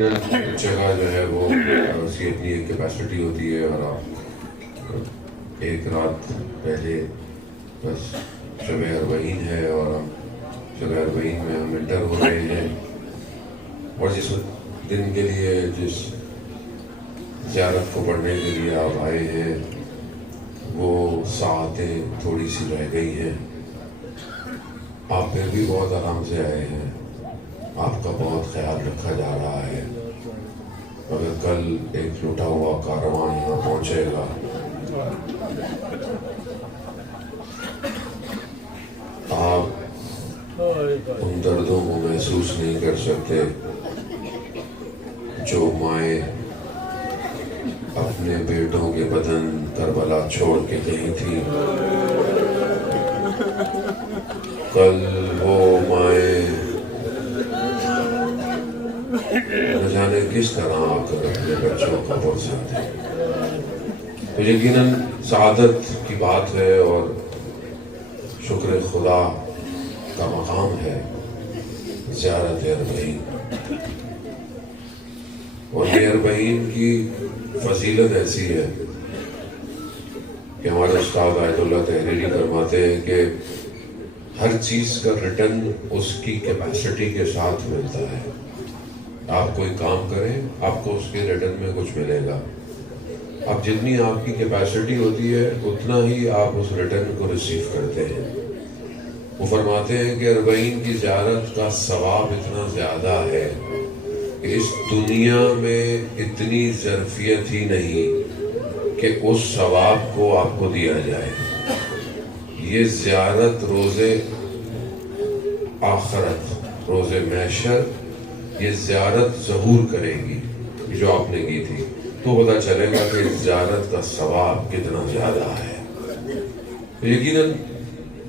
جگہ جو ہے وہ اس کی اپنی ایک کیپیسٹی ہوتی ہے، اور آپ ایک رات پہلے بس شب اربعین ہے اور شب اربعین میں ہم انٹر ہو رہے ہیں، اور جس دن کے لیے جس زیارت کو پڑھنے کے لیے آپ آئے ہیں وہ ساعتیں تھوڑی سی رہ گئی ہیں۔ آپ پھر بھی بہت آرام سے آئے ہیں، آپ کا بہت خیال رکھا جا رہا ہے، مگر کل ایک لٹا ہوا کارواں یہاں پہنچے گا۔ آپ ان دردوں کو محسوس نہیں کر سکتے جو مائیں اپنے بیٹوں کے بدن کربلا چھوڑ کے گئی تھی۔ کل وہ مائیں نہ جانے کس طرح آ کر اپنے بچوں کا پرسات ہے۔ تو یقیناً سعادت کی بات ہے اور شکر خدا کا مقام ہے زیارت اربعین، اور یہ اربعین کی فضیلت ایسی ہے کہ ہمارے استاد آیت اللہ تحریری فرماتے ہیں کہ ہر چیز کا ریٹرن اس کی کیپیسٹی کے ساتھ ملتا ہے۔ آپ کوئی کام کریں، آپ کو اس کے ریٹرن میں کچھ ملے گا۔ اب جتنی آپ کی کیپیسٹی ہوتی ہے اتنا ہی آپ اس ریٹرن کو ریسیو کرتے ہیں۔ وہ فرماتے ہیں کہ اربعین کی زیارت کا ثواب اتنا زیادہ ہے کہ اس دنیا میں اتنی ظرفیت ہی نہیں کہ اس ثواب کو آپ کو دیا جائے۔ یہ زیارت روز آخرت، روز محشر، یہ زیارت ظہور کرے گی جو آپ نے کی تھی، تو پتہ چلے گا کہ اس زیارت کا ثواب کتنا زیادہ ہے۔ یقیناً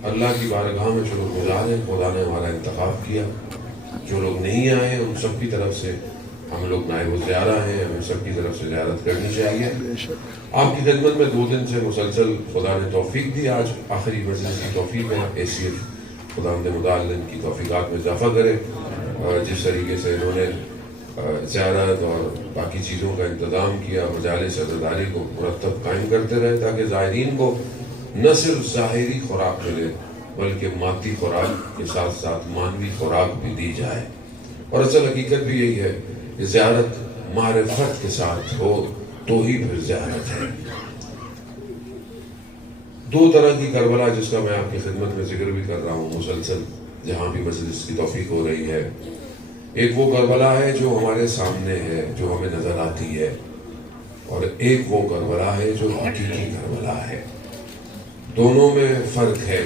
اللہ کی بارگاہ میں شکر گزار ہیں، خدا نے ہمارا انتخاب کیا۔ جو لوگ نہیں آئے ان سب کی طرف سے ہم لوگ نائب الزیارہ ہیں، ہمیں سب کی طرف سے زیارت کرنی چاہیے۔ آپ کی خدمت میں 2 دن سے مسلسل خدا نے توفیق دی، آج آخری مجلس کی توفیق ہے۔ ACF خدا متعال ان کی توفیقات میں اضافہ کرے، جس طریقے سے انہوں نے زیارت اور باقی چیزوں کا انتظام کیا، مجالس عزاداری کو مرتب قائم کرتے رہے تاکہ زائرین کو نہ صرف ظاہری خوراک ملے بلکہ مادی خوراک کے ساتھ ساتھ مانوی خوراک بھی دی جائے۔ اور اصل حقیقت بھی یہی ہے کہ زیارت معرفت کے ساتھ ہو تو ہی پھر زیارت ہے۔ 2 طرح کی کربلا جس کا میں آپ کی خدمت میں ذکر بھی کر رہا ہوں مسلسل جہاں بھی مجلس کی توفیق ہو رہی ہے۔ ایک وہ کربلا ہے جو ہمارے سامنے ہے، جو ہمیں نظر آتی ہے، اور ایک وہ کربلا ہے جو حقیقی کربلا ہے۔ دونوں میں فرق ہے۔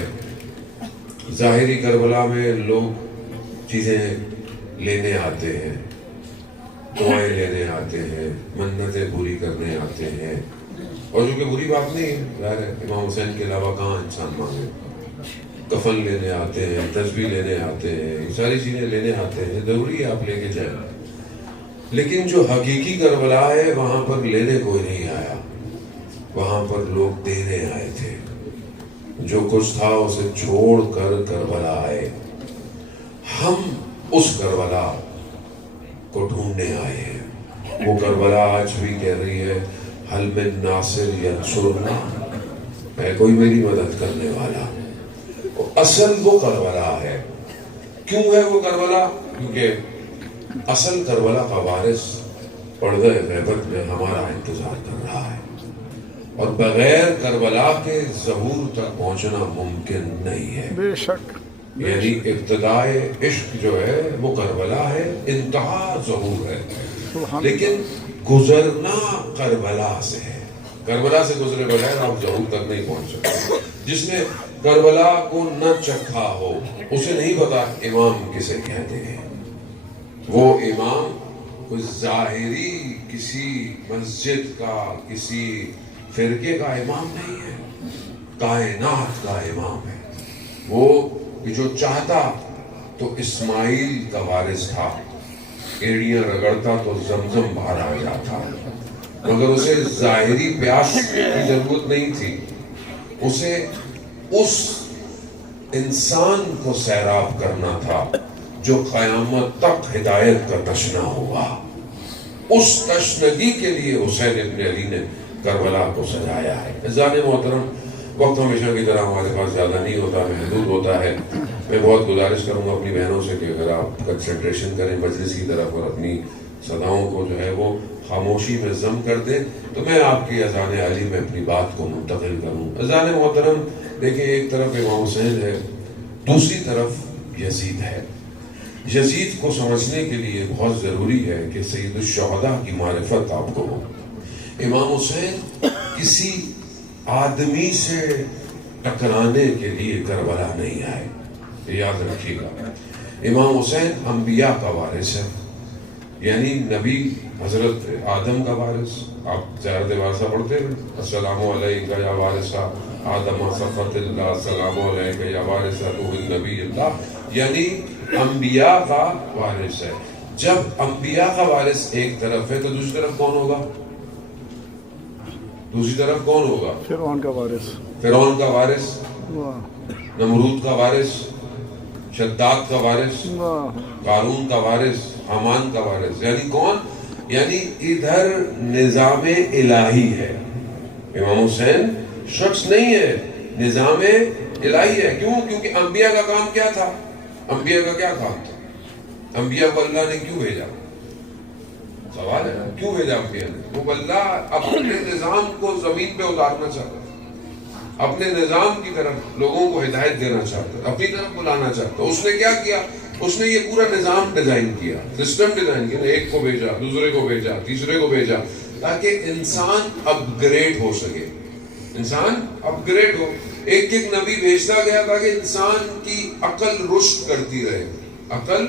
ظاہری کربلا میں لوگ چیزیں لینے آتے ہیں، دعائیں لینے آتے ہیں، منتیں پوری کرنے آتے ہیں، اور جو کہ بری بات نہیں ہے، ظاہر ہے امام حسین کے علاوہ کہاں انسان مانگے۔ کفن لینے آتے ہیں، تسبیح لینے آتے ہیں، یہ ساری چیزیں لینے آتے ہیں، ضروری ہے آپ لے کے جائیں۔ لیکن جو حقیقی کربلا ہے وہاں پر لینے کوئی نہیں آیا، وہاں پر لوگ دینے آئے تھے۔ جو کچھ تھا اسے چھوڑ کر کربلا آئے۔ ہم اس کربلا کو ڈھونڈنے آئے ہیں۔ وہ کربلا آج بھی کہہ رہی ہے حل من ناصر ینصرنا، ہے کوئی میری مدد کرنے والا۔ اصل وہ کربلا ہے۔ کیوں ہے وہ کربلا؟ کیونکہ اصل کربلا کا وارث پردہ غیبت میں ہمارا انتظار کر رہا ہے، اور بغیر کربلا کے ظہور تک پہنچنا ممکن نہیں ہے۔ بے شک، یعنی ابتدائے عشق جو ہے وہ کربلا ہے، انتہا ظہور ہے، لیکن گزرنا کربلا سے ہے۔ کربلا سے گزرے بغیر آپ ظہور تک نہیں پہنچ سکتے۔ جس نے کربلا کو نہ چکھا ہو اسے نہیں پتا امام کسے کہتے ہیں۔ وہ امام کوئی ظاہری کسی مسجد کا، کسی فرقے کا امام نہیں ہے، کائنات کا امام ہے۔ وہ جو چاہتا تو اسماعیل کا وارث تھا، ایڑیاں رگڑتا تو زمزم باہر آ جاتا، مگر اسے ظاہری پیاس کی ضرورت نہیں تھی، اسے اس انسان کو سیراب کرنا تھا جو قیامت تک ہدایت کا تشنا ہوا۔ اس تشنگی کے لیے حسین ابن علی نے کربلا کو سجایا ہے. عزیزان محترم، وقت ہمیشہ کی طرح ہمارے پاس زیادہ نہیں ہوتا، محدود ہوتا ہے. میں بہت گزارش کروں گا اپنی بہنوں سے کہ اگر آپ کنسنٹریشن کریں مجلس کی طرف اور اپنی صداؤں کو جو ہے وہ خاموشی میں ضم کر دیں تو میں آپ کی اذان علی میں اپنی بات کو منتقل کروں. عزیزان محترم، دیکھیں ایک طرف امام حسین ہے، دوسری طرف یزید ہے. یزید کو سمجھنے کے لیے بہت ضروری ہے کہ سید الشہداء کی معرفت آپ کو ہو. امام حسین کسی آدمی سے ٹکرانے کے لیے کربلا نہیں آئے، یاد رکھیے گا. امام حسین انبیاء کا وارث ہے، یعنی نبی حضرت آدم کا وارث. آپ زیارت وارثہ پڑھتے ہیں، السلام علیکہ یا وارث آدم صفت اللہ، السلام علیکہ یا وارث روح النبی اللہ، یعنی انبیاء کا وارث ہے. جب انبیاء کا وارث ایک طرف ہے تو دوسری طرف کون ہوگا؟ دوسری طرف کون ہوگا؟ فرعون کا وارث، فرعون کا وارث، نمرود کا وارث، شداد کا وارث، قارون کا وارث، حامان کا وارث. یعنی کون؟ یعنی ادھر نظام الہی ہے. امام حسین شخص نہیں ہے، نظام الہی ہے. کیوں؟ کیونکہ انبیاء کا کام کیا تھا؟ انبیاء کا کیا کام تھا؟ انبیاء کو اللہ نے کیوں بھیجا؟ سوال ہے نا، کیوں بھیجا انبیاء نے؟ وہ اللہ اپنے نظام کو زمین پہ اتارنا چاہتا ہے، اپنے نظام کی طرف لوگوں کو ہدایت دینا چاہتا ہے، اپنی طرف بلانا چاہتا ہے. اس نے کیا کیا؟ اس نے یہ پورا نظام ڈیزائن کیا، سسٹم ڈیزائن کیا. ایک کو بھیجا، دوسرے کو بھیجا، تیسرے کو بھیجا، تاکہ انسان اپ گریڈ ہو سکے. انسان اپ گریڈ ہو. ایک ایک نبی بھیجتا گیا تاکہ انسان کی عقل رشد کرتی رہے، عقل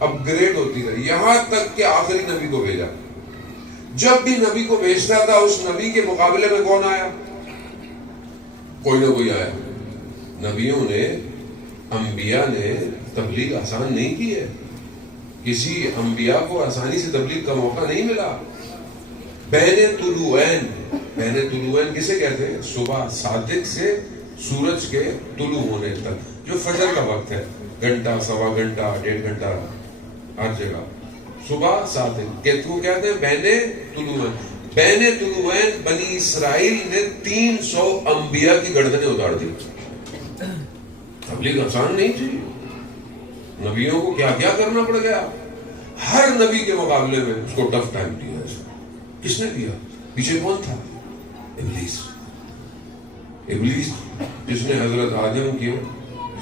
اپ گریڈ ہوتی رہی، یہاں تک کہ آخری نبی کو بھیجا. جب بھی نبی کو بھیجتا تھا اس نبی کے مقابلے میں کون آیا؟ کوئی نہ کوئی آیا. نبیوں نے، انبیاء نے تبلیغ آسان نہیں کی ہے. کسی انبیاء کو آسانی سے تبلیغ کا موقع نہیں ملا. بین طلوعین، بین طلوعین کسے کہتے ہیں؟ صبح صادق سے سورج کے طلوع ہونے تک، جو فجر کا وقت ہے، گھنٹہ، سوا گھنٹہ، 1.5 گھنٹہ، ہر جگہ صبح صادق کو کہتے ہیں بین طلوعین. بین طلوعین بنی اسرائیل نے 300 انبیاء کی گردنیں اتار دی. تبلیغ آسان نہیں تھی. نبیوں کو کیا کیا کرنا پڑ گیا. ہر نبی کے مقابلے میں اس کو ٹف ٹائم دیا. کس نے دیا؟ پیچھے کون تھا؟ ابلیس. ابلیس جس نے حضرت آدم کی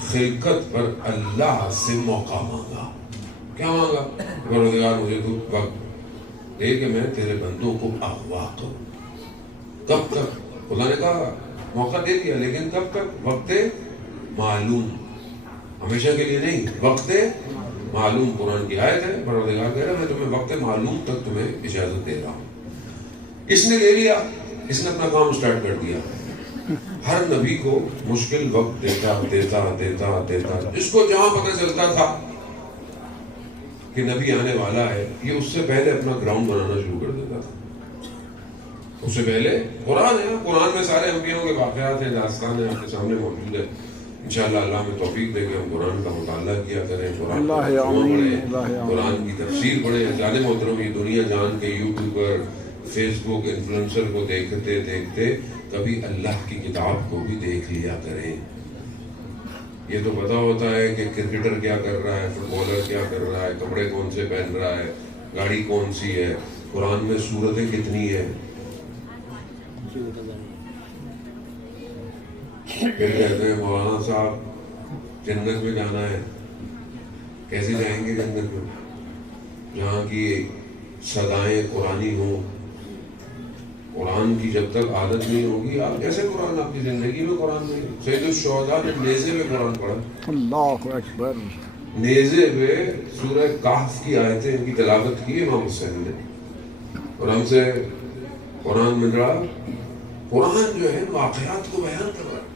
خلقت پر اللہ سے موقع مانگا. کیا مانگا؟ پروردگار مجھے تو وقت دے کہ میں تیرے بندوں کو اغوا کروں. کب تک؟ خدا نے کہا موقع دے دیا، لیکن کب تک؟ وقت معلوم، ہمیشہ کے لیے نہیں، وقت معلوم. قرآن کی آیت ہے، پروردگار کہہ رہا ہے میں تمہیں وقت معلوم تک تمہیں اجازت دے رہا ہوں. اس نے لے لیا، اس نے اپنا کام سٹارٹ کر دیا. ہر نبی کو مشکل وقت دیتا دیتا دیتا دیتا، اس کو جہاں پتہ چلتا تھا کہ نبی آنے والا ہے، یہ اس سے پہلے اپنا گراؤنڈ بنانا شروع کر دیتا تھا. اس سے پہلے قرآن ہے، قرآن میں سارے انبیاء کے واقعات ہیں، داستان ہیں، آپ کے سامنے موجود ہے. انشاءاللہ اللہ میں توفیق دے کہ ہم قرآن کا مطالعہ کیا کریں، قرآن کا ترجمہ پڑھیں، قرآن کی تفسیر پڑھیں. جان محترم، یہ دنیا جان کے یوٹیوبر، فیس بک انفلوئنسر کو دیکھتے دیکھتے کبھی اللہ کی کتاب کو بھی دیکھ لیا کریں. یہ تو پتا ہوتا ہے کہ کرکٹر کیا کر رہا ہے، فٹ بالر کیا کر رہا ہے، کپڑے کون سے پہن رہا ہے، گاڑی کون سی ہے. قرآن میں سورتیں کتنی ہیں. پھر کہتے ہیں مولانا صاحب جنت میں جانا ہے. کیسے جائیں گے جنت میں جہاں کی صدائیں قرآنی ہوں؟ قرآن کی جب تک عادت نہیں ہوگی، آپ کیسے قرآن، آپ کی زندگی میں قرآن نہیں. سید الشہداء نے نیزے میں قرآن پڑھا. اللہ اکبر. نیزے پہ سورہ کہف کی آیتیں کی تلاوت کی امام حسین نے، اور ہم سے قرآن مل رہا. قرآن جو ہے واقعات کو بیان کر رہا ہے.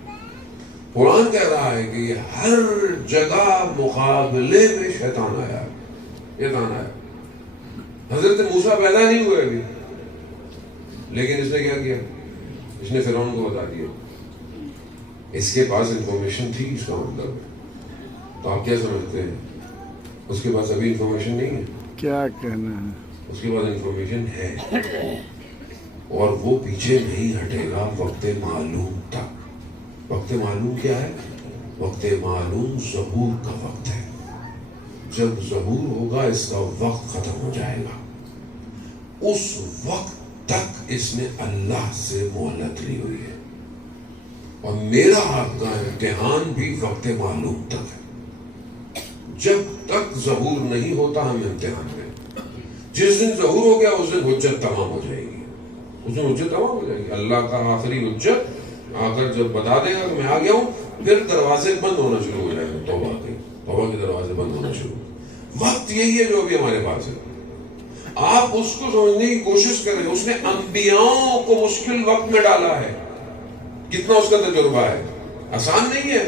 قرآن کہہ رہا ہے کہ یہ ہر جگہ مقابلے میں شیطان آیا ہے. شیطان آیا. حضرت موسیٰ پیدا نہیں ہوئے ابھی، لیکن اس نے کیا کیا؟ اس نے فرعون کو بتا دیا. اس کے پاس انفارمیشن تھی، اس کا مطلب. تو آپ کیا سمجھتے ہیں؟ اس کے پاس ابھی انفارمیشن نہیں ہے. کیا کہنا ہے؟ اس کے بعد انفارمیشن ہے، اور وہ پیچھے نہیں ہٹے گا وقت معلوم تک۔ وقت معلوم کیا ہے؟ وقت معلوم ظہور کا وقت ہے۔ جب ظہور ہوگا اس کا وقت ختم ہو جائے گا، اس وقت تک اس نے اللہ سے مہلت لی ہوئی ہے، اور میرا آپ کا امتحان بھی وقت معلوم تک ہے۔ جب تک ظہور نہیں ہوتا ہم امتحان میں، جس دن ظہور ہو گیا اس دن حجت تمام ہو جائے گی، اس دن حجت تمام ہو جائے گی۔ اللہ کا آخری حجت آ کر جب بتا دے گا کہ میں آ گیا ہوں، پھر دروازے بند ہونا شروع ہو جائیں گے، توبہ کے دروازے بند ہونا شروع۔ وقت یہی ہے جو ابھی ہمارے پاس ہے، آپ اس کو سمجھنے کی کوشش کریں۔ اس نے انبیاءوں کو مشکل وقت میں ڈالا ہے، کتنا اس کا تجربہ ہے، آسان نہیں ہے۔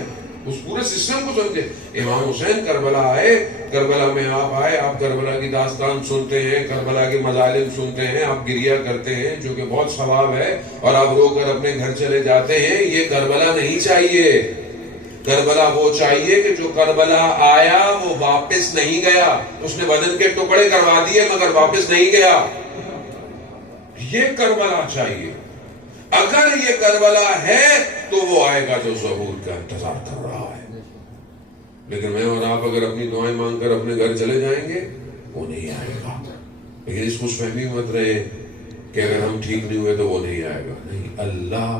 اس پورے سسٹم کو سمجھے۔ امام حسین کربلا آئے، کربلا میں آپ آئے، آپ کربلا کی داستان سنتے ہیں، کربلا کے مظالم سنتے ہیں، آپ گریہ کرتے ہیں جو کہ بہت ثواب ہے، اور آپ رو کر اپنے گھر چلے جاتے ہیں۔ یہ کربلا نہیں چاہیے۔ کربلا وہ چاہیے کہ جو کربلا آیا وہ واپس نہیں گیا، اس نے بدن کے ٹکڑے کروا دیے مگر واپس نہیں گیا، یہ کربلا چاہیے۔ اگر یہ کربلا ہے تو وہ آئے گا جو ظہور کا انتظار کر رہا ہے۔ لیکن میں اور آپ اگر اپنی دعائیں مانگ کر اپنے گھر چلے جائیں گے وہ نہیں آئے گا۔ لیکن اس خوش فہمی مت رہے کہ اگر ہم ٹھیک نہیں ہوئے تو وہ نہیں آئے گا، نہیں۔ اللہ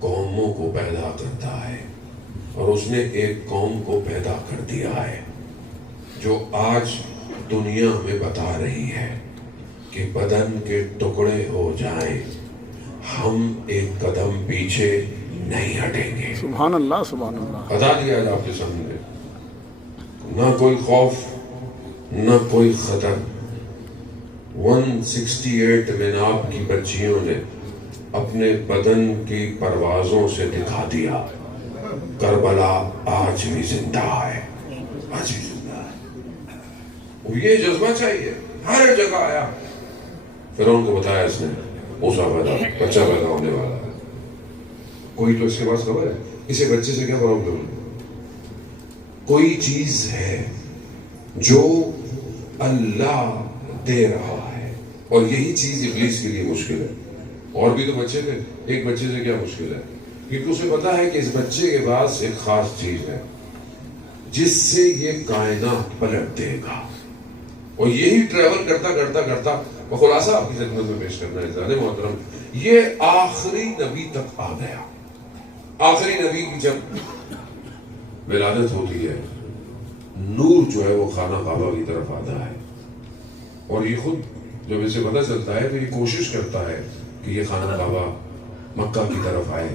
قوموں کو پیدا کرتا ہے، اور اس نے ایک قوم کو پیدا کر دیا ہے جو آج دنیا میں بتا رہی ہے کہ بدن کے ٹکڑے ہو جائیں ہم ایک قدم پیچھے نہیں ہٹیں گے۔ سبحان اللہ، سبحان اللہ۔ بتا دیا ہے آپ کے سامنے، نہ کوئی خوف نہ کوئی خطر۔ 168 مناب کی بچیوں نے اپنے بدن کی پروازوں سے دکھا دیا کربلا آج بھی زندہ ہے، آج بھی زندہ ہے۔ یہ جذبہ چاہیے، ہر جگہ آیا۔ فرعون کو بتایا اس نے، موسیٰ بچہ پیدا ہونے والا ہے، کوئی تو اس کے پاس خبر ہے، اسے بچے سے کیا پرابلم ہے؟ کوئی چیز ہے جو اللہ دے رہا ہے، اور یہی چیز ابلیس کے لیے مشکل ہے۔ اور بھی تو بچے تھے، ایک بچے سے کیا مشکل ہے؟ کیونکہ اسے پتا ہے کہ اس بچے کے پاس ایک خاص چیز ہے جس سے یہ کائنات پلٹ دے گا، اور یہی ٹریول کرتا کرتا کرتا وہ خلاصہ آپ کی خدمت میں پیش کرنا ہے عزیزان محترم۔ یہ آخری نبی تک آ گیا۔ آخری نبی کی جب ولادت ہوتی ہے، نور جو ہے وہ خانہ کعبہ کی طرف آتا ہے، اور یہ خود جب اسے پتہ چلتا ہے تو یہ کوشش کرتا ہے کہ یہ خانہ کعبہ مکہ کی طرف آئے۔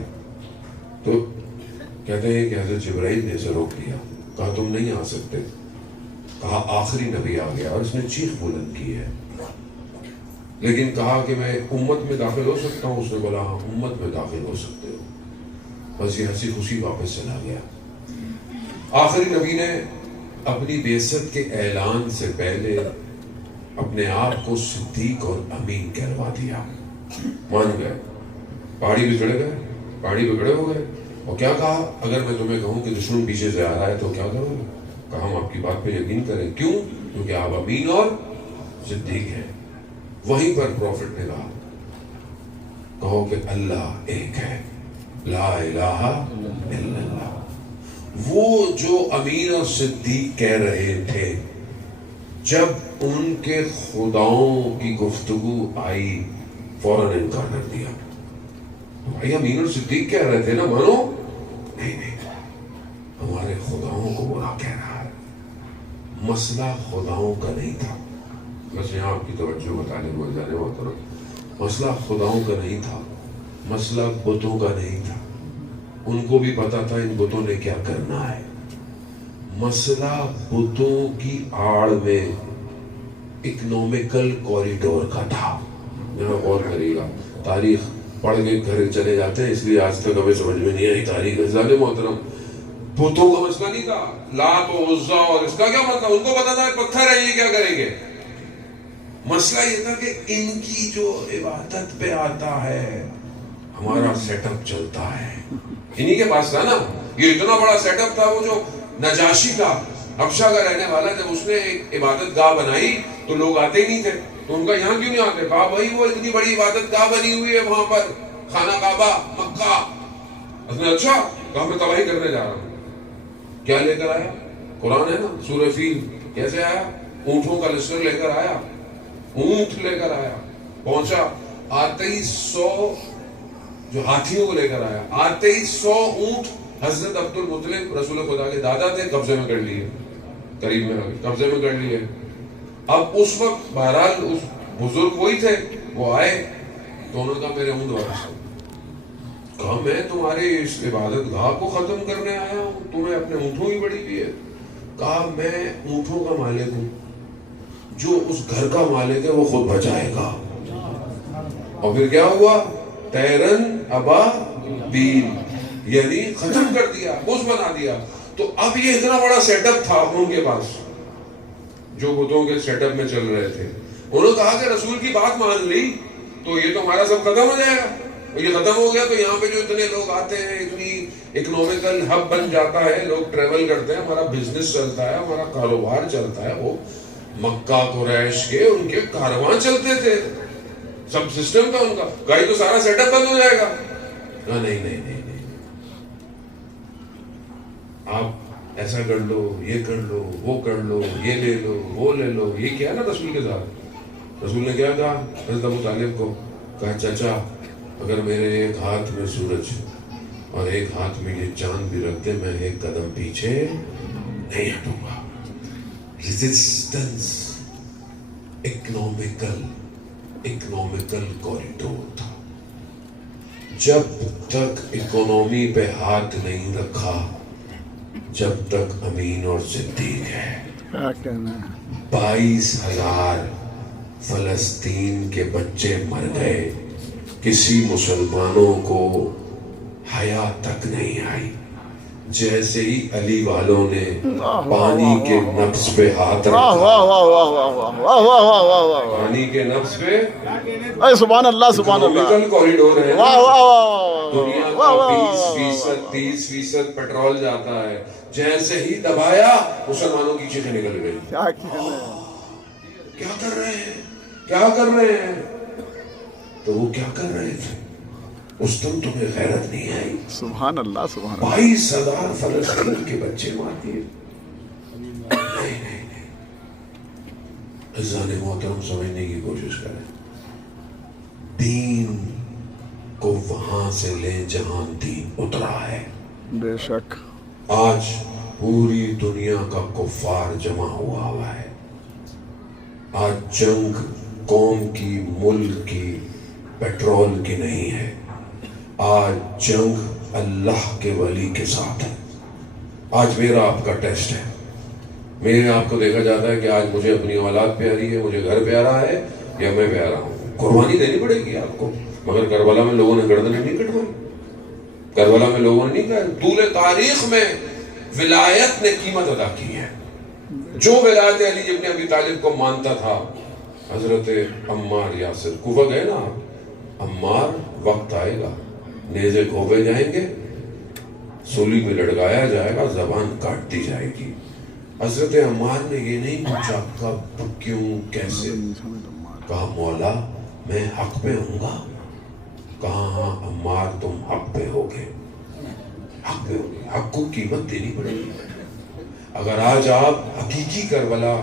تو کہتے ہیں کہ حضرت جبرائیل نے اسے روک دیا، کہا تم نہیں آ سکتے، کہا آخری نبی آ گیا، اور اس نے چیخ بلند کی ہے، لیکن کہا کہ میں امت میں داخل ہو سکتا ہوں؟ اس نے بولا ہاں امت میں داخل ہو سکتے ہو۔ بس یہ ہنسی خوشی واپس چلا گیا۔ آخری نبی نے اپنی بعثت کے اعلان سے پہلے اپنے آپ کو صدیق اور امین کہلوا دیا، مان گئے، پہاڑی پہ چڑھ گئے، پہاڑی پہ کھڑے ہو گئے، اور کیا کہا؟ اگر میں تمہیں کہوں کہ دشمن پیچھے سے آ رہا ہے تو کیا کرو گے؟ کہا ہم آپ کی بات پہ یقین کریں۔ کیوں؟ کیونکہ آپ امین اور صدیق ہیں۔ وہیں پر پروفٹ نے کہا کہو کہ اللہ ایک ہے، لا الہ الا اللہ۔ وہ جو امین اور صدیق کہہ رہے تھے، جب ان کے خداؤں کی گفتگو آئی فوراً انکار کر دیا۔ بھائی امین اور صدیق کہہ رہے تھے نا، مانو؟ نہیں، ہمارے خداؤں کو برا کہہ رہا ہے۔ مسئلہ خداؤں کا نہیں تھا، بس یہاں آپ کی توجہ بتانے کو جانے محترم، مسئلہ خداؤں کا نہیں تھا، مسئلہ بتوں کا نہیں تھا۔ ان کو بھی پتا تھا ان بتوں نے کیا کرنا ہے۔ مسئلہ بتوں کی آڑ میں اکنومیکل کوریڈور کا تھا۔ یہاں غور کرے گا، تاریخ پڑھ کے گھر چلے جاتے ہیں، اس لیے آج تک ہمیں سمجھ میں نہیں آئی تاریخ۔ عزیزان محترم، بتوں کا مسئلہ نہیں تھا، لات و عزا اور اس کا کیا مطلب، ان کو پتا تھا پتھر ہے یہ کیا کریں گے۔ مسئلہ یہ تھا کہ ان کی جو عبادت پہ آتا ہے ہمارا سیٹ اپ چلتا ہے۔ انہی کے پاس تھا نا، یہ اتنا بڑا سیٹ اپ تھا۔ وہ جو نجاشی تھا، حبشہ کا رہنے والا، جب اس نے ایک عبادت گاہ بنائی تو لوگ آتے ہی نہیں تھے، تو ان کا یہاں کیوں نہیں آتے؟ کہا بھائی وہ اتنی بڑی عبادت گاہ بنی ہوئی ہے وہاں پر، خانہ کعبہ مکہ. اس نے اچھا کہا میں تباہی کرنے جا رہا ہوں. کیا لے کر آیا؟ قرآن ہے نا، سورہ فیل. کیسے آیا؟ اونٹوں کا لشکر لے کر آیا، اونٹ لے کر آیا. پہنچا، آتے ہی 100 جو ہاتھیوں کو لے کر آیا، آتے ہی 100 اونٹ حضرت عبد المطلب رسول خدا کے دادا تھے قبضے میں کر لیے، قریب میں قبضے میں کر لیے. اب اس وقت بہرحال اس بزرگ وہی تھے، وہ آئے تو انہوں نے کہا میرے اونٹ واپس. کہا میں تمہاری اس عبادت گاہ کو ختم کرنے آیا ہوں، تمہیں اپنے اونٹوں کی بڑی ہوئی ہے. کہا میں اونٹوں کا مالک ہوں، جو اس گھر کا مالک ہے وہ خود بچائے گا. اور پھر کیا ہوا؟ تیرن ابا بیل، یعنی ختم کر دیا، بز بنا دیا. تو اب یہ اتنا بڑا سیٹ اپ تھا ان کے پاس جو بتوں کے سیٹ اپ میں چل رہے تھے. انہوں نے کہا کہ رسول کی بات مان لی تو یہ تو ہمارا سب ختم ہو جائے گا. یہ ختم ہو گیا تو یہاں پہ جو اتنے لوگ آتے ہیں، اتنی اکنومیکل ہب بن جاتا ہے، لوگ ٹریول کرتے ہیں، ہمارا بزنس چلتا ہے، ہمارا کاروبار چلتا ہے. وہ مکہ قریش کے ان کے کاروان چلتے تھے، سب سسٹم تھا ان کا. گاڑی تو سارا سیٹ اپ بند ہو جائے گا. نہیں نہیں نہیں نہیں، آپ ایسا کر لو، یہ کر لو، وہ کر لو، یہ لے لو، وہ لے لو. یہ کیا نا رسول کے ساتھ. رسول نے کیا کہا حضرت ابو طالب کو؟ کہا چچا اگر میرے ایک ہاتھ میں سورج اور ایک ہاتھ میں یہ چاند بھی رکھ دے، میں ایک قدم پیچھے نہیں ہٹوں گا. ریزسٹنس اکنومیکل کوریڈور تھا. جب تک اکنومی پہ ہاتھ نہیں رکھا، جب تک امین اور صدیق ہے. 22,000 فلسطین کے بچے مر گئے، کسی مسلمانوں کو حیا تک نہیں آئی. جیسے ہی علی والوں نے پانی کے نبض پہ ہاتھ رکھا، پانی کے نبض پہ، سبحان اللہ سبحان اللہ، اکنومیکل کوریڈور ہے، دنیا کا 30% پیٹرول جاتا ہے. جیسے ہی دبایا مسلمانوں کی چیخیں نکل گئی. کیا کر رہے ہیں، کیا کر رہے ہیں؟ تو وہ کیا کر رہے تھے اس دن تمہیں غیرت نہیں آئی؟ سبحان اللہ سبحان اللہ. 22,000 فلسطین کے بچے مار دیے. نہیں نہیں نہیں، عزیزان محترم سمجھنے کی کوشش کریں. دین کو وہاں سے لے جہاں دین اترا ہے. بے شک آج پوری دنیا کا کفار جمع ہوا ہے. آج جنگ قوم کی، ملک کی، پیٹرول کی نہیں ہے. آج جنگ اللہ کے ولی کے ساتھ ہے. آج میرا آپ کا ٹیسٹ ہے. میرے آپ کو دیکھا جاتا ہے کہ آج مجھے اپنی اولاد پیاری ہے، مجھے گھر پیارا ہے، یا میں پیارا ہوں. قربانی دینی پڑے گی آپ کو. مگر کربلا میں لوگوں نے گردنیں نہیں کٹوائی. کربلا میں لوگوں نے نہیں کہا. طول تاریخ میں ولایت نے قیمت ادا کی ہے. جو ولایت علی ابن ابی طالب کو مانتا تھا، حضرت عمار یاسر، کوفہ گئے نا آپ، عمار وقت آئے گا، نیزے کھوپے جائیں گے، سولی میں لٹکایا جائے گا، زبان کاٹ دی جائے گی. حضرت عمار نے یہ نہیں پوچھا کب، کیوں، کیسے. کہا مولا میں حق پہ ہوں گا. کہا ہاں عمار تم حق پہ ہوگے، حق پہ ہوگے. حق کو قیمت دینی پڑے گی. اگر آج آپ حقیقی کربلا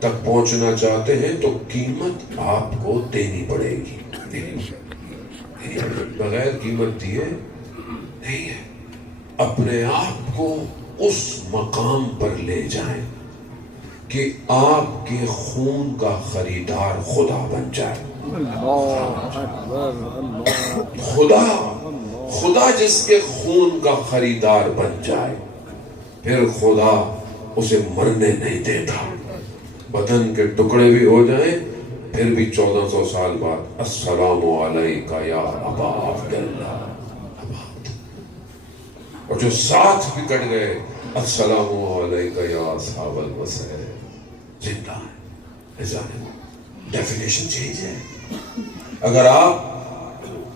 تک پہنچنا چاہتے ہیں تو قیمت آپ کو دینی پڑے گی. بغیر قیمت دیے نہیں ہے. اپنے آپ کو اس مقام پر لے جائیں کہ آپ کے خون کا خریدار خدا بن جائے. خدا جس کے خون کا خریدار بن جائے، پھر خدا اسے مرنے نہیں دیتا. بدن کے ٹکڑے بھی ہو جائیں پھر بھی 1400 سال بعد السلام علیکہ یا ابا عبداللہ. اور جو ساتھ بھی کٹ گئے السلام علیکہ یا اصحاب الوسع، زندہ ہے. ڈیفینیشن چینج ہے. اگر آپ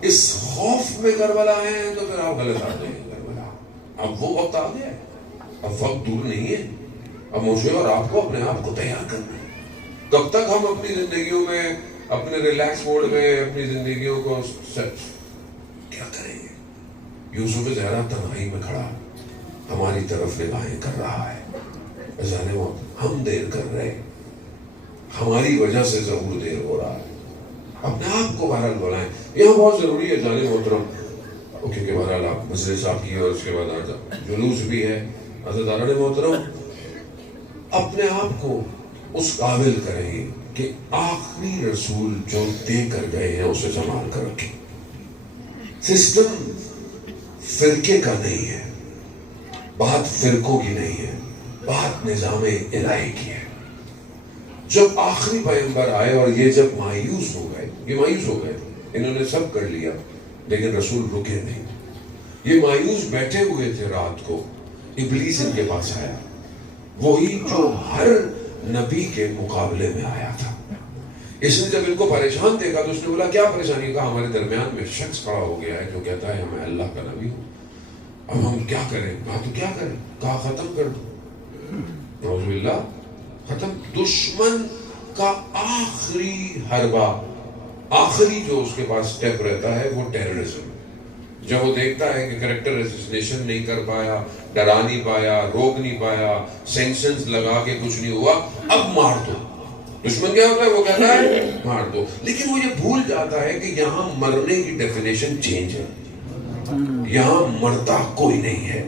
اس خوف میں کربلا ہیں تو پھر آپ غلط آ گئے. کربلا اب وہ وقت آ گیا ہے، اب وقت دور نہیں ہے. اب مجھے اور آپ کو اپنے آپ کو تیار کرنا ہے. کب تک ہم اپنی زندگیوں میں اپنے ریلیکس موڈ میں اپنی زندگیوں کو کیا کریں گے؟ یوسف زہرا تنہائی میں کھڑا ہماری طرف نگاہیں کر رہا ہے، جانے موت ہم دیر کر رہے ہیں، ہماری وجہ سے ضرور دیر ہو رہا ہے، اپنے آپ کو بہرحال بلائیں۔ یہاں بہت ضروری ہے جانے محترم، کیونکہ بہرحال آپ مجلس آپ کی اور اس کے بعد جلوس بھی ہے، عزیزان محترم اپنے آپ کو اس قابل کریں کہ آخری رسول جو دے کر گئے ہیں اسے سنبھال کر رکھیں۔ سسٹم فرقے کا نہیں ہے، بات فرقوں کی نہیں ہے، بات نظام الہی کی ہے۔ جب آخری پیغمبر آئے اور یہ جب مایوس ہو گئے، یہ مایوس ہو گئے، انہوں نے سب کر لیا لیکن رسول رکے نہیں، یہ مایوس بیٹھے ہوئے تھے۔ رات کو ابلیس ان کے پاس آیا، وہی جو ہر نبی کے مقابلے میں آیا تھا۔ اس نے جب ان کو پریشان دیکھا تو اس نے بولا کیا پریشانی؟ کہا ہمارے درمیان میں شخص کھڑا ہو گیا ہے جو کہتا ہے میں اللہ کا نبی ہوں، اب ہم کیا کریں؟ کہا تو کیا کریں؟ کہا ختم کر دو، نعوذ باللہ، ختم۔ دشمن کا آخری حربہ، آخری جو اس کے پاس سٹیپ رہتا ہے وہ ٹیررزم۔ جب وہ دیکھتا ہے کہ کریکٹر ریزسٹیشن نہیں کر پایا، ڈرا نہیں پایا، روک نہیں پایا، سینکشنز لگا کے کچھ نہیں ہوا، اب مار دو۔ دشمن کیا ہوتا ہے؟ وہ کہتا ہے مار دو، لیکن وہ یہ بھول جاتا ہے کہ یہاں مرنے کی ڈیفینیشن چینج ہے، یہاں مرتا کوئی نہیں ہے،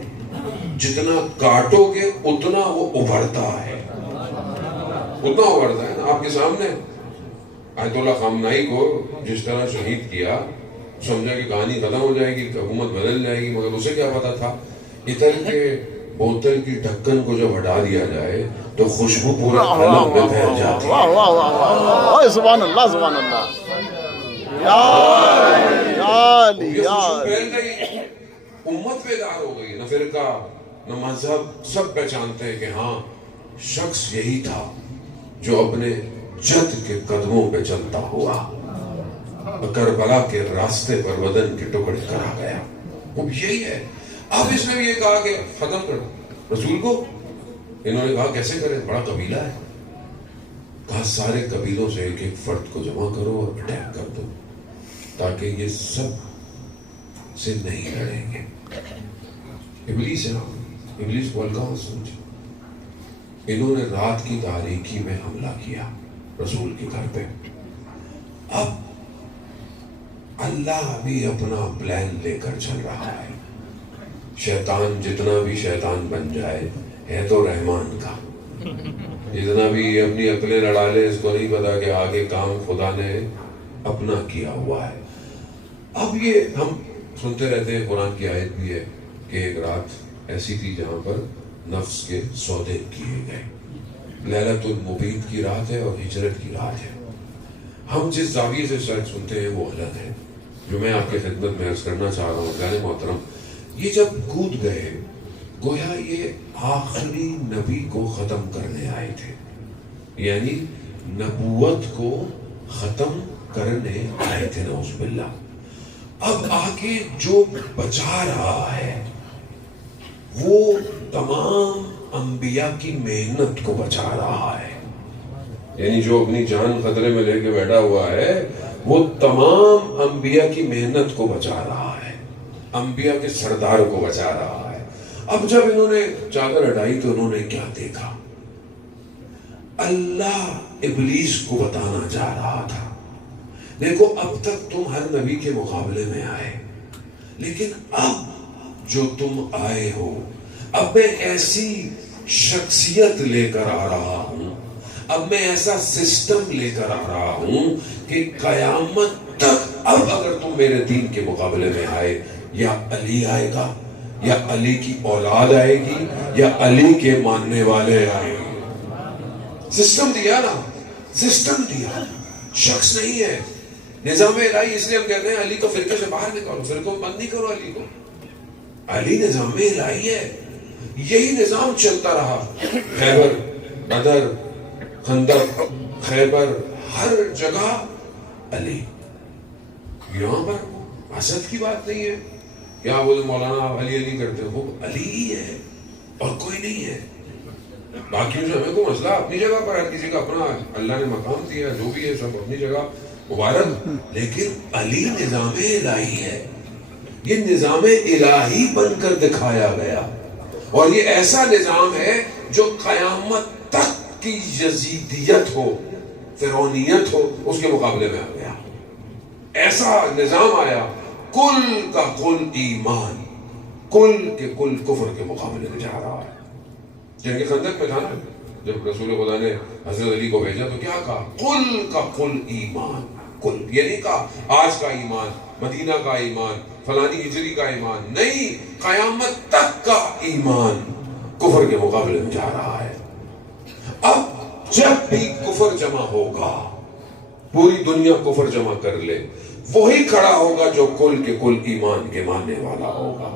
جتنا کاٹو گے اتنا وہ ابھرتا ہے، اتنا ابھرتا ہے نا۔ آپ کے سامنے آیت اللہ خامنائی کو جس طرح شہید کیا، سمجھا کہ کہانی ختم ہو جائے گی، حکومت بدل جائے گی، مگر اسے کیا پتا تھا عطر کے بوتل کی ڈھکن کو جب ہٹا دیا جائے تو خوشبو پورے عالم میں پھیل جاتی ہے۔ واہ واہ واہ واہ، سبحان اللہ سبحان اللہ، یا علی یہ یا خوشبو علی۔ پھیل گئی، امت بیدار ہو گئی، نہ فرقہ نہ مذہب، سب پہچانتے ہیں کہ ہاں شخص یہی تھا جو اپنے جد کے قدموں پہ چلتا ہوا کربلا کے راستے پر بدن کے ٹکڑے کرا گیا، وہ یہی ہے۔ اب اس نے بھی یہ کہا کہ ختم کرو رسول کو۔ انہوں نے کہا کیسے کریں؟ بڑا قبیلہ ہے، کہا سارے قبیلوں سے ایک ایک فرد کو جمع کرو اور اٹیک کر دو تاکہ یہ سب سے نہیں لڑیں گے۔ ابلیس ہے نا، ابلیس کو کہاں سمجھے؟ انہوں نے رات کی تاریکی میں حملہ کیا رسول کے گھر پہ۔ اب اللہ بھی اپنا پلان لے کر چل رہا ہے، شیطان جتنا بھی شیطان بن جائے ہے تو رحمان کا، جتنا بھی اپنی عقلیں لڑا لے اس کو نہیں پتا کہ آگے کام خدا نے اپنا کیا ہوا ہے۔ اب یہ ہم سنتے رہتے ہیں، قرآن کی آیت بھی ہے کہ ایک رات ایسی تھی جہاں پر نفس کے سودے کیے گئے، لیلۃ المبید کی رات ہے اور ہجرت کی رات ہے۔ ہم جس زاویے سے شاید سنتے ہیں وہ غلط ہے، جو میں آپ کے خدمت میں عرض کرنا چاہ رہا ہوں۔ جانے محترم، یہ جب کود گئے گویا یہ آخری نبی کو ختم کرنے آئے تھے، یعنی نبوت کو ختم کرنے آئے تھے، نعوذ باللہ۔ اب آگے جو بچا رہا ہے وہ تمام انبیاء کی محنت کو بچا رہا ہے، یعنی جو اپنی جان خطرے میں لے کے بیٹھا ہوا ہے وہ تمام انبیاء کی محنت کو بچا رہا ہے، انبیاء کے سردار کو بچا رہا ہے۔ اب جب انہوں نے چادر ہٹائی تو انہوں نے کیا دیکھا؟ اللہ ابلیس کو بتانا چاہ رہا تھا دیکھو اب تک تم ہر نبی کے مقابلے میں آئے، لیکن اب جو تم آئے ہو، اب میں ایسی شخصیت لے کر آ رہا ہوں، اب میں ایسا سسٹم لے کر آ رہا ہوں کہ قیامت تک اب اگر تم میرے دین کے مقابلے میں آئے، یا علی آئے گا، یا علی کی اولاد آئے گی، یا علی کے ماننے والے آئے گے۔ سسٹم دیا نا، سسٹم دیا، شخص نہیں ہے۔ نظام الہی اس لیے ہم کہتے ہیں علی کو فرقے سے باہر نکالو، فرقے کو بند نہیں کرو علی کو۔ علی نظام الہی ہے، یہی نظام چلتا رہا، خیبر، بدر، خندق، خیبر، ہر جگہ علی۔ یہاں پر حسد کی بات نہیں ہے، یہاں وہ مولانا علی علی کرتے ہو، علی ہی ہے اور کوئی نہیں ہے۔ باقیوں سے ہمیں کوئی مسئلہ اپنی جگہ پر، ہر کسی کا اپنا اللہ نے مقام دیا، جو بھی ہے سب اپنی جگہ مبارک. لیکن علی نظام الہی ہے، یہ نظام الہی بن کر دکھایا گیا، اور یہ ایسا نظام ہے جو قیامت تک کی یزیدیت ہو، فرعونیت ہو، اس کے مقابلے میں آ گیا. ایسا نظام آیا، کل کا کل ایمان، کل کے کل کفر کے مقابلے میں جا رہا ہے. جنگ خندق میں تھا نا، جب رسول خدا نے حضرت علی کو بھیجا تو کیا کہا؟ کل کا کل ایمان. کل یہ نہیں کہا آج کا ایمان، مدینہ کا ایمان، فلانی ہجری کا ایمان، نہیں، قیامت تک کا ایمان کفر کے مقابلے میں جا رہا ہے. اب جب بھی کفر جمع ہوگا، پوری دنیا کفر جمع کر لے، وہی کھڑا ہوگا جو کل کے کل ایمان کے ماننے والا ہوگا،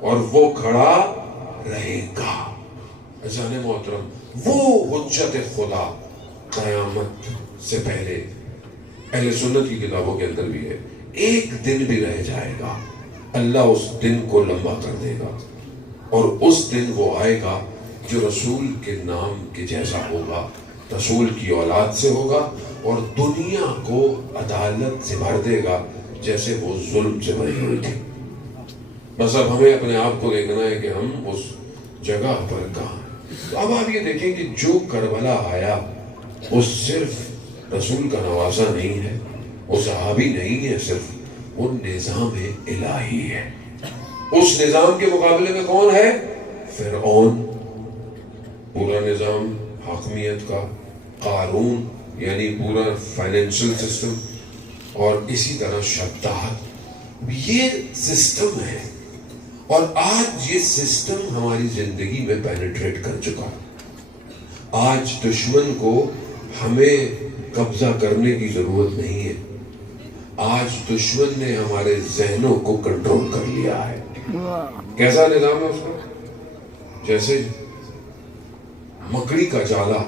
اور وہ کھڑا رہے گا. عزیزان محترم، وہ حجت خدا قیامت سے پہلے اہل سنت کی کتابوں کے اندر بھی ہے. ایک دن بھی رہ جائے گا، اللہ اس دن کو لمبا کر دے گا، اور اس دن وہ آئے گا جو رسول کے نام کے جیسا ہوگا، رسول کی اولاد سے ہوگا، اور دنیا کو عدالت سے بھر دے گا جیسے وہ ظلم سے بھری ہوئی تھی. بس اب ہمیں اپنے آپ کو دیکھنا ہے کہ ہم اس جگہ پر کہاں. تو اب آپ یہ دیکھیں کہ جو کربلا آیا وہ صرف رسول کا نوازہ نہیں ہے، وہ صحابی نہیں ہے، صرف وہ نظام الہی ہے. اس نظام کے مقابلے میں کون ہے؟ فرعون، پورا نظام حاکمیت کا، قارون یعنی پورا فائنینشل سسٹم، اور اسی طرح شداد. یہ سسٹم ہے، اور آج یہ سسٹم ہماری زندگی میں پینیٹریٹ کر چکا. آج دشمن کو ہمیں قبضہ کرنے کی ضرورت نہیں ہے، آج دشمن نے ہمارے ذہنوں کو کنٹرول کر لیا ہے. کیسا نظام ہے اس کا؟ جیسے مکڑی کا جالا،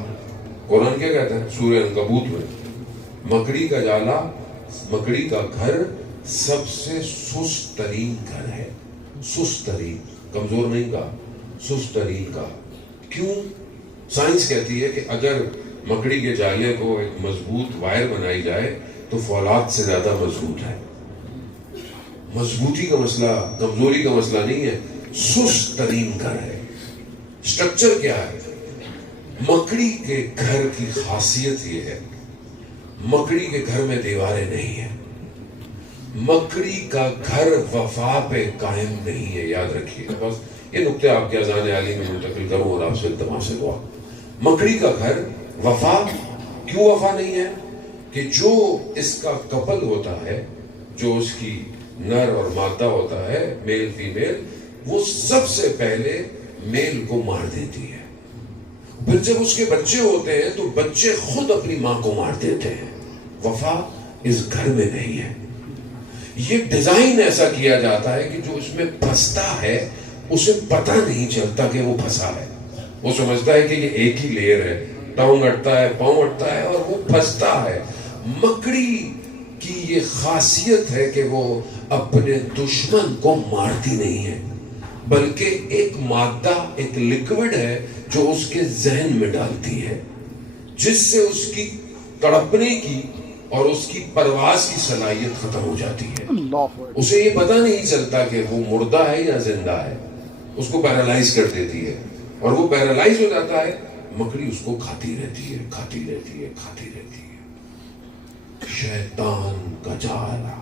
قرآن کیا کہتا ہے سورہ عنکبوت میں؟ مکڑی کا جالا، مکڑی کا گھر سب سے سست ترین گھر ہے. سست ترین، کمزور نہیں کا، سست ترین کا. کیوں؟ سائنس کہتی ہے کہ اگر مکڑی کے جالے کو ایک مضبوط وائر بنائی جائے تو فولاد سے زیادہ مضبوط ہے. مضبوطی کا مسئلہ، کمزوری کا مسئلہ نہیں ہے، سست ترین گھر ہے. سٹرکچر کیا ہے؟ مکڑی کے گھر کی خاصیت یہ ہے، مکڑی کے گھر میں دیواریں نہیں ہیں. مکڑی کا گھر وفا پہ قائم نہیں ہے، یاد رکھیے گا. بس یہ نقطے آپ کے اذان عالی میں منتقل کروں اور آپ سے التماس سے دعا. مکڑی کا گھر وفا، کیوں وفا نہیں ہے؟ کہ جو اس کا کپل ہوتا ہے، جو اس کی نر اور مادہ ہوتا ہے، میل فیمیل، وہ سب سے پہلے میل کو مار دیتی ہے. پھر جب اس کے بچے ہوتے ہیں تو بچے خود اپنی ماں کو مار دیتے ہیں. وفا اس گھر میں نہیں ہے. یہ ڈیزائن ایسا کیا جاتا ہے کہ جو اس میں پھنستا ہے اسے پتہ نہیں چلتا کہ وہ پھنسا ہے. وہ سمجھتا ہے کہ یہ ایک ہی لیئر ہے، ٹانگ اٹھتا ہے، پاؤں اٹھتا ہے، اور وہ پھنستا ہے. مکڑی کی یہ خاصیت ہے کہ وہ اپنے دشمن کو مارتی نہیں ہے، بلکہ ایک مادہ، ایک لیکوڈ ہے جو اس کے ذہن میں ڈالتی ہے، جس سے اس کی تڑپنے کی اور اس کی پرواز کی صلاحیت ختم ہو جاتی ہے. اسے یہ پتہ نہیں چلتا کہ وہ مردہ ہے یا زندہ ہے. اس کو پیرالائز کر دیتی ہے، اور وہ پیرالائز ہو جاتا ہے. مکڑی اس کو کھاتی رہتی ہے، کھاتی رہتی ہے، کھاتی رہتی ہے. شیطان کا جالا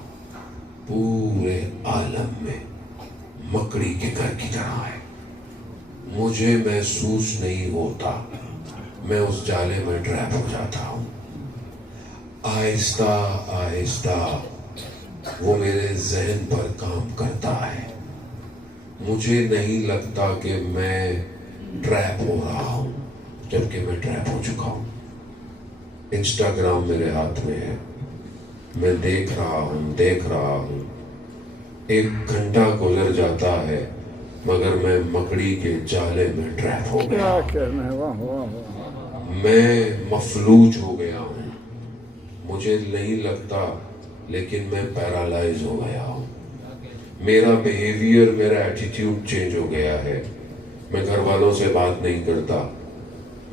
پورے عالم میں مکڑی کے گھر کی طرح ہے. مجھے محسوس نہیں ہوتا، میں اس جالے میں ٹریپ ہو جاتا ہوں. آہستہ آہستہ وہ میرے ذہن پر کام کرتا ہے. مجھے نہیں لگتا کہ میں ٹریپ ہو رہا ہوں، جبکہ میں ٹریپ ہو چکا ہوں. انسٹاگرام میرے ہاتھ میں ہے، میں دیکھ رہا ہوں. 1 گھنٹہ گزر جاتا ہے مگر میں مکڑی کے جالے میں ٹریپ ہو گیا. میں مفلوج ہو گیا ہوں. مجھے نہیں لگتا لیکن میں پیرالائز ہو گیا ہوں. میرا بیہیویئر، میرا ایٹیٹیوڈ چینج ہو گیا ہے. میں گھر والوں سے بات نہیں کرتا,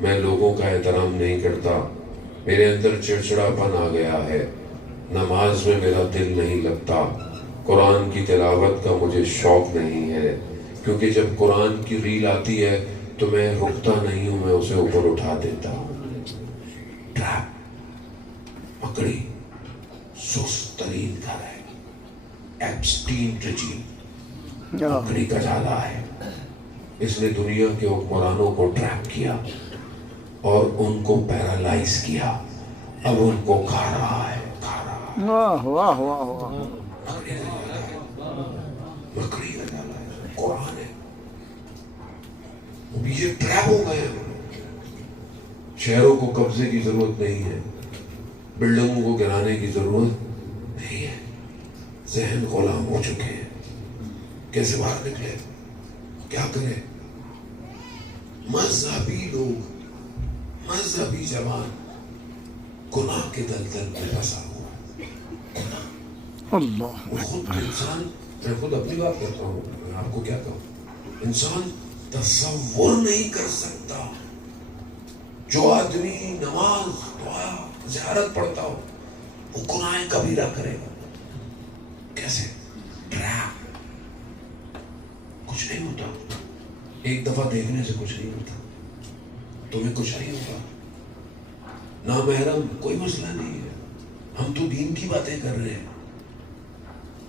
میں لوگوں کا احترام نہیں کرتا, میرے اندر چڑچڑاپن آ گیا ہے, نماز میں میرا دل نہیں لگتا, قرآن کی تلاوت کا مجھے شوق نہیں ہے, کیونکہ جب قرآن کی ریل آتی ہے تو میں رکتا نہیں ہوں, میں اسے اوپر اٹھا دیتا ہوں. ٹریپ, مکڑی, سست ترین گھر ہے, ایپسٹین رجیم, مکڑی کا جالا ہے. اس نے دنیا کے حکمرانوں کو ٹریپ کیا اور ان کو پیرالائز کیا, اب ان کو کھا رہا ہے. واہ واہ واہ واہ. مکڑی کا جالا ہے, قرآن ہے. یہ ٹریپ ہو گئے. شہروں کو قبضے کی ضرورت نہیں ہے, بلڈنگوں کو گرانے کی ضرورت نہیں ہے, ذہن غلام ہو چکے ہیں. کیسے باہر نکلے, کیا کرے؟ مذہبی لوگ, مذہبی جوان گناہ کے دلدل میں پھنسا ہوا. اللہ, وہ خود انسان, میں خود اپنی بات کرتا ہوں, میں آپ کو کیا کہوں, انسان تصور نہیں کر سکتا جو آدمی نماز, دعا, زیارت پڑھتا ہو وہ گناہ کبیرہ کرے گا. کیسے؟ ٹریپ. کچھ نہیں ہوتا, ایک دفعہ دیکھنے سے کچھ نہیں ہوتا, تمہیں کچھ نہیں ہوگا. نامحرم کوئی مسئلہ نہیں ہے, ہم تو دین کی باتیں کر رہے ہیں.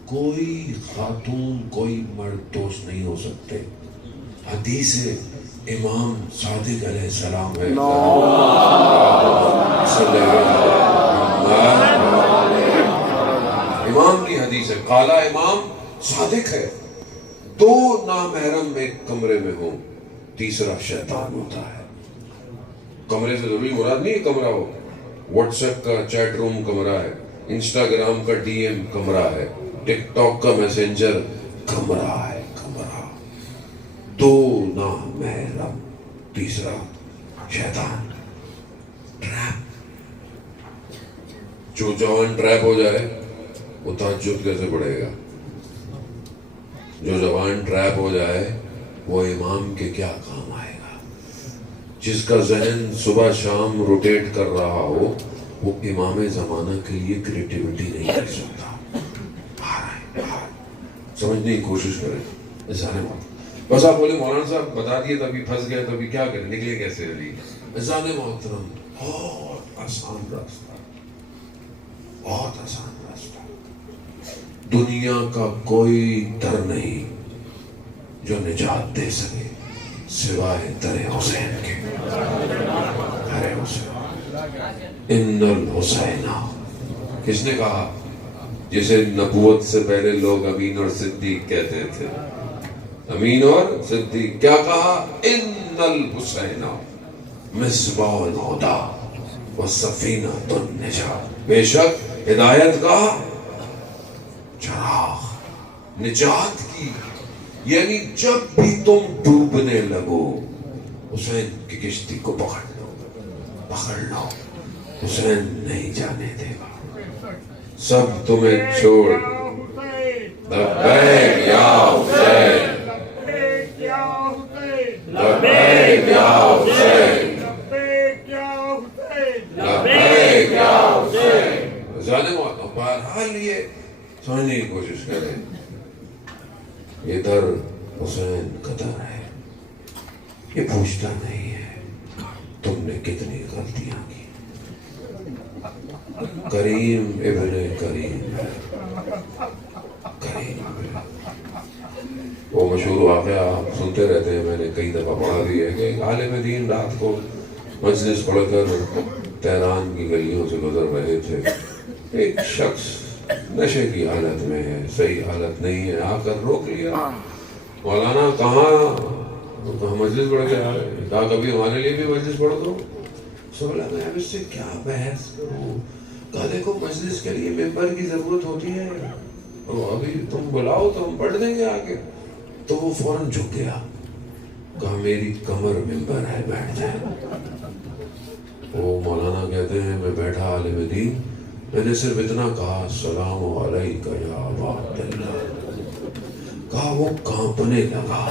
کوئی خاتون کوئی مرد دوست نہیں ہو سکتے. حدیث امام صادق علیہ السلام ہے, امام کی حدیث ہے, کالا امام صادق ہے, دو نامحرم ایک کمرے میں ہوں, تیسرا شیطان ہوتا ہے. کمرے سے ضروری مراد نہیں کمرہ ہو, واٹس ایپ کا چیٹ روم کمرہ ہے, انسٹاگرام کا ڈی ایم کمرہ ہے, ٹک ٹاک کا میسنجر کمرہ ہے. کمرہ, دو نامحرم, تیسرا شیطان. ٹریپ. جو جوان ٹریپ ہو جائے وہ تہجد کیسے پڑھے گا؟ جو جوان ٹریپ ہو جائے وہ امام کے کیا کام آئے گا؟ جس کا ذہن صبح شام روٹیٹ کر رہا ہو وہ امام زمانہ کے لیے کریٹیوٹی نہیں کر سکتا. سمجھنے کی کوشش کریں. ذہن موت. بس آپ بولے مولانا صاحب بتا دیے تبھی پھنس گئے, تبھی کیا کریں, نکلے کیسے علی؟ ذہن محترم, بہت آسان راستہ, بہت آسان راستہ. دنیا کا کوئی در نہیں جو نجات دے سکے سوائے در حسین کے. ارے حسین, ان الحسین, کس نے کہا؟ جسے نبوت سے پہلے لوگ امین اور صدیق کہتے تھے. امین اور صدیق کیا کہا؟ ان الحسین مصباح الہدی وسفینۃ النجات. بے شک ہدایت کا چراغ, نجات کی. یعنی جب بھی تم ڈوبنے لگو حسین کی کشتی کو پکڑ لو, پکڑ لو, حسین نہیں جانے دے گا. سب تمہیں چھوڑ, لبیک یا حسین, لبیک یا حسین, لبیک یا حسین. جانے والا بہرحال یہ سمجھنے کی کوشش کریں, یہ در حسین کا در ہے. یہ پوچھتا نہیں ہے تم نے کتنی غلطیاں کی. کریم ابن کریم ہے, کریم. وہ مشہور واقعہ آپ سنتے رہتے ہیں, میں نے کئی دفعہ پڑھا بھی ہے کہ ایک عالم دین رات کو مجلس پڑھ کر تہران کی گلیوں سے گزر رہے تھے. ایک شخص نشے کی حالت میں ہے, صحیح حالت نہیں ہے, آ کر روک لیا. مولانا کہاں مجلس پڑھ کے آ رہے ہیں؟ کہا کبھی ہمارے لیے بھی مجلس پڑھ دو. سولا میں اب اس سے کیا بحث کروں. کہا دیکھو مجلس کے لیے ممبر کی ضرورت ہوتی ہے, ابھی تم بلاؤ تو ہم پڑھ دیں گے آگے. تو وہ فوراً جھک گیا, کہا میری کمر ممبر ہے, بیٹھ جائے. وہ مولانا کہتے ہیں میں بیٹھا عالم دین, میں نے صرف اتنا کہا السلام علیکم یا عباد اللہ. کہا وہ کانپنے لگا,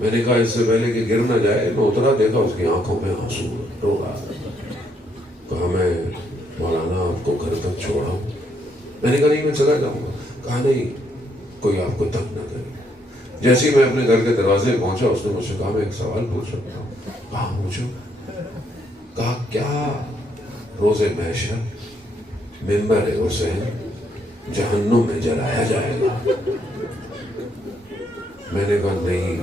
میں نے کہا اس سے پہلے کہ گر نہ جائے، میں اترا، دیکھا اس کی آنکھوں میں آنسو رو رہا ہے۔ کہا میں مولانا آپ کو گھر تک چھوڑا ہوں؟ میں نے کہا نہیں میں چلا جاؤں گا۔ کہا نہیں، کوئی آپ کو تنگ نہ کرے۔ جیسے ہی میں اپنے گھر کے دروازے پہنچا اس نے مجھ سے کہا میں ایک سوال پوچھ سکتا ہوں؟ کہا پوچھو۔ کہا کیا روز محشر منبر حسین جہنم میں جلایا جائے گا؟ میں نے کہا نہیں،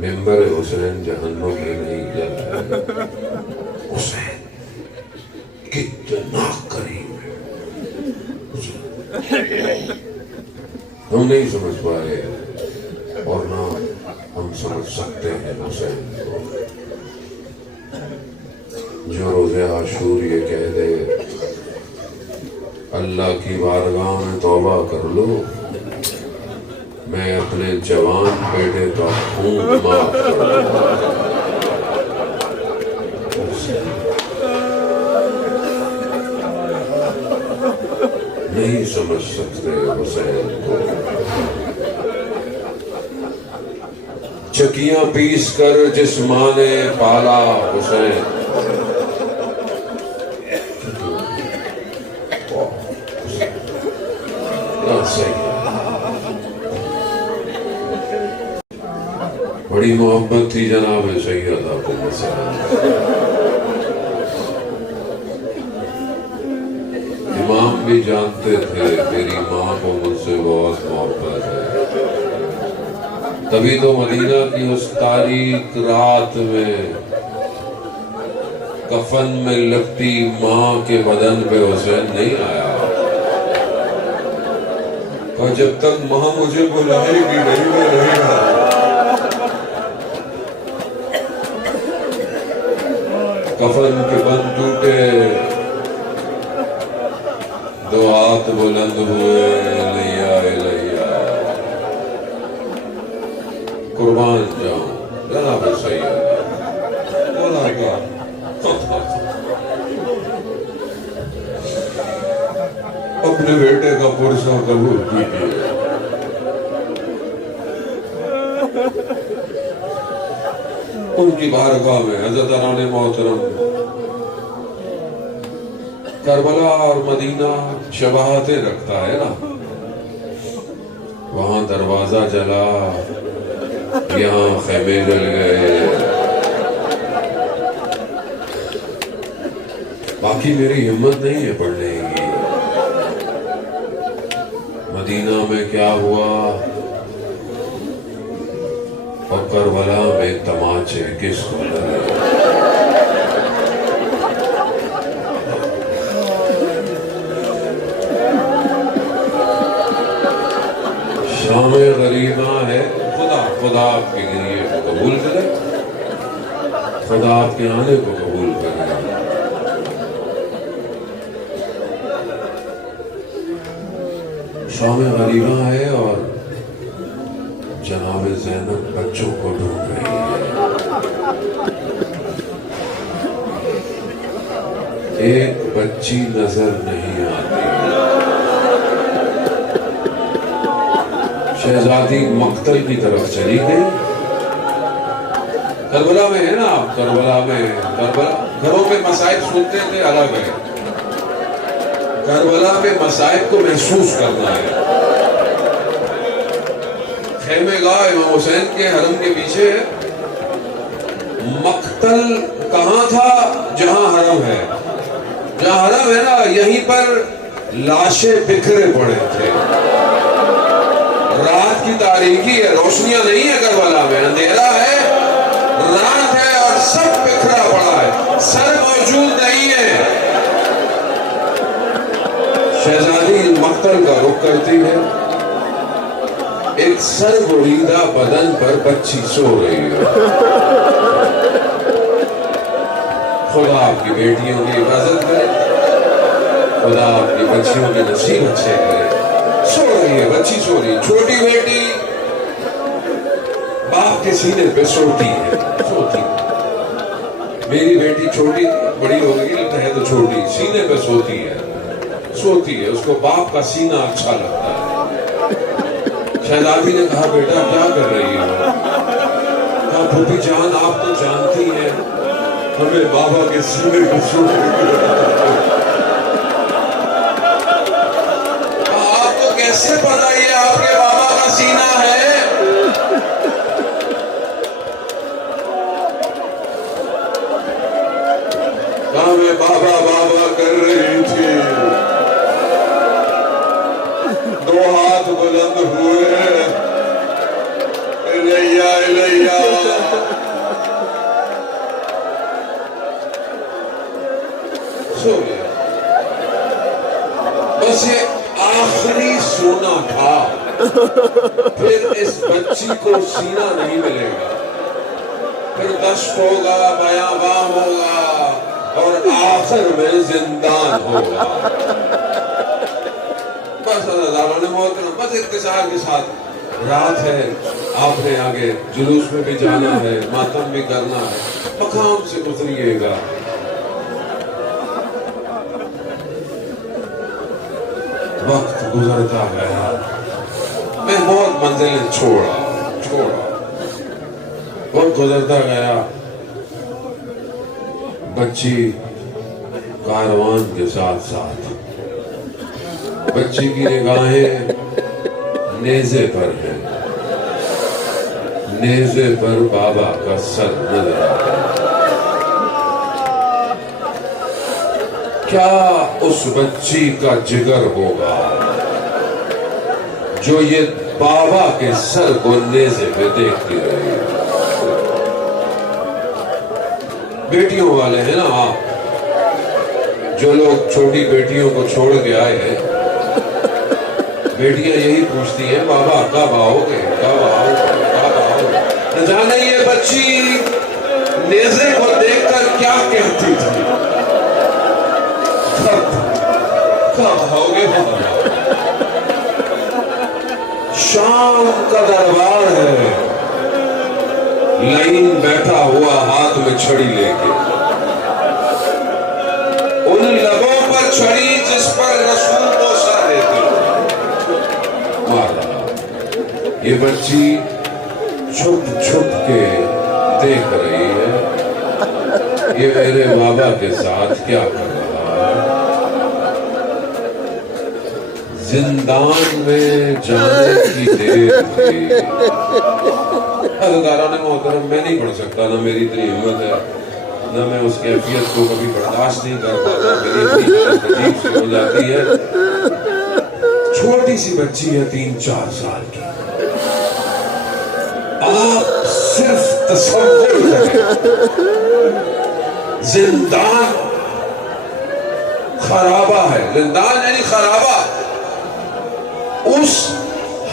منبر حسین جہنم میں نہیں جلایا گا۔ حسین کتنا قریب ہے، ہم نہیں سمجھ پائے اور نہ ہم سمجھ سکتے ہیں حسین کو۔ جو روز عاشور یہ کہہ دے اللہ کی بارگاہ میں توبہ کر لو، میں اپنے جوان بیٹے کا خون معاف کر دوں۔ نہیں سمجھ سکتے حسین کو۔ چکیاں پیس کر جس ماں نے پالا حسین، بڑی محبت تھی جناب سید آپ کو امام بھی جانتے تھے میری ماں کو مجھ سے بہت محبت ہے، تبھی تو مدینہ کی اس تاریک رات میں کفن میں لپٹی ماں کے بدن پہ حسین نہیں آیا۔ اور جب تک ماں مجھے بلائے گی نہیں میں رہے گا۔ کفن کے بند ٹوٹے، دو ہاتھ بلند ہوئے، لیا لیا قربان جاؤں جناب سید بولا گا۔ اپنے بیٹے کا پرسہ قبول کیجیے۔ ان کی بارگاہ میں حضرت اران محترم کربلا اور مدینہ شباہتیں رکھتا ہے نا، وہاں دروازہ جلا، یہاں خیمے جل گئے۔ باقی میری ہمت نہیں ہے پڑھنے کی مدینہ میں کیا ہوا اور کربلا میں تماچے کس کو لگے۔ شام غریباں ہے، خدا آپ کے لیے قبول کرے، خدا آپ کے آنے کو قبول کرے۔ شام غریباں ہے اور جناب زینب بچوں کو ڈھونڈ رہی ہے، ایک بچی نظر نہیں آتی۔ شہزادی مقتل کی طرف چلی گئی۔ کربلا میں ہے نا آپ، کربلا میں گھروں میں مصائب سنتے تھے الگ ہے، کربلا میں مصائب کو محسوس کرنا ہے۔ خیمے گاہ امام حسین کے حرم کے پیچھے ہے۔ مقتل کہاں تھا؟ جہاں حرم ہے، جہاں حرم ہے نا یہیں پر لاشیں بکھرے پڑے تھے۔ رات کی تاریکی ہے، روشنیاں نہیں ہے کربلا میں، اندھیرا ہے، رات ہے اور سب بکھرا پڑا ہے، سر موجود نہیں ہے۔ شہزادی مقتل کا رخ کرتی ہے، ایک سر بریدہ بدن پر بچی سو رہی ہے۔ خدا آپ کی بیٹیوں کی حفاظت کرے، خدا آپ کی بچیوں کے نصیب اچھے کرے۔ سو رہی ہے، بچی سو رہی ہے، چھوٹی بیٹی باپ کے سینے پہ سوتی ہے، سوتی ہے۔ میری بیٹی چھوٹی بڑی ہو گئی لیکن ہے تو چھوٹی، سینے پہ سوتی ہے، اس کو باپ کا سینہ اچھا لگتا ہے۔ شہزادی نے کہا بیٹا کیا کر رہی ہو؟ کہا پھوپھی جان آپ تو جانتی ہیں ہمیں بابا کے سینے کو چھوڑنے آپ کو کیسے پتا یہ آپ کے بابا کا سینہ ہے؟ کہا میں بابا بابا کر رہی تھی، دو ہاتھ بلند ہوئے، الیہ الیہ، سو گیا۔ بس یہ آخری سونا تھا، پھر اس بچی کو سینہ نہیں ملے گا، پھر دشت ہوگا، بیاباں ہوگا، اور آخر میں زندان ہوگا۔ بس ہزاروں نے محترم، بس اختصار کے ساتھ رات ہے، آپ نے آگے جلوس میں بھی جانا ہے، ماتم بھی کرنا ہے، مقام سے اتریے گا۔ وقت گزرتا گیا، میں بہت منزلیں چھوڑا، وقت گزرتا گیا، بچی کاروان کے ساتھ ساتھ، بچی کی نگاہیں نیزے پر ہیں، نیزے پر بابا کا سر نظر آتا ہے۔ کیا اس بچی کا جگر ہوگا جو یہ بابا کے سر کو نیزے پہ دیکھتی رہی؟ بیٹیوں والے ہیں نا آپ، جو لوگ چھوٹی بیٹیوں کو چھوڑ کے آئے ہیں، بیٹیاں یہی پوچھتی ہیں بابا کب آؤ گے، کب آؤ گے، کب آؤ گے۔ نہ جانے یہ بچی نیزے کو دیکھ کر کیا کہتی تھی، کب آؤ گے بابا۔ شام کا دربار ہے، لائن بیٹھا ہوا ہاتھ میں چھڑی لے کے، ان لبوں پر چھڑی جس پر رسول بوسہ دیتے مارا۔ یہ بچی چھپ چھپ کے دیکھ رہی ہے یہ میرے بابا کے ساتھ کیا کر رہا ہے۔ زندان میں جانے کی دیر تھی۔ حضرت محترم میں نہیں پڑھ سکتا، نہ میری اتنی ہمت ہے، نہ میں اس کیفیت کو کبھی برداشت نہیں کر پاتا، میری اتنی حالت عجیب سی ہو جاتی ہے۔ چھوٹی سی بچی ہے 3-4 سال کی، آپ صرف تصور کریں، زندان خرابہ ہے، زندان یعنی خرابہ۔ اس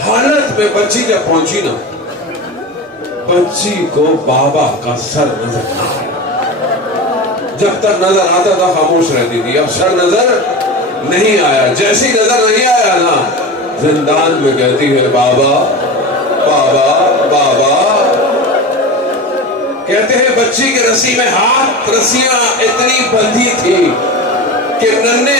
حالت میں بچی جب پہنچی نا، بچی کو بابا کا سر نظر نہ آیا۔ جب تک نظر آتا تھا خاموش رہتی تھی، اب سر نظر نہیں آیا۔ جیسی نظر نہیں آیا نا، زندان میں کہتی ہے بابا بابا بابا۔ کہتے ہیں بچی کے رسی میں ہاتھ، رسیاں اتنی بندھی تھی کہ ننھے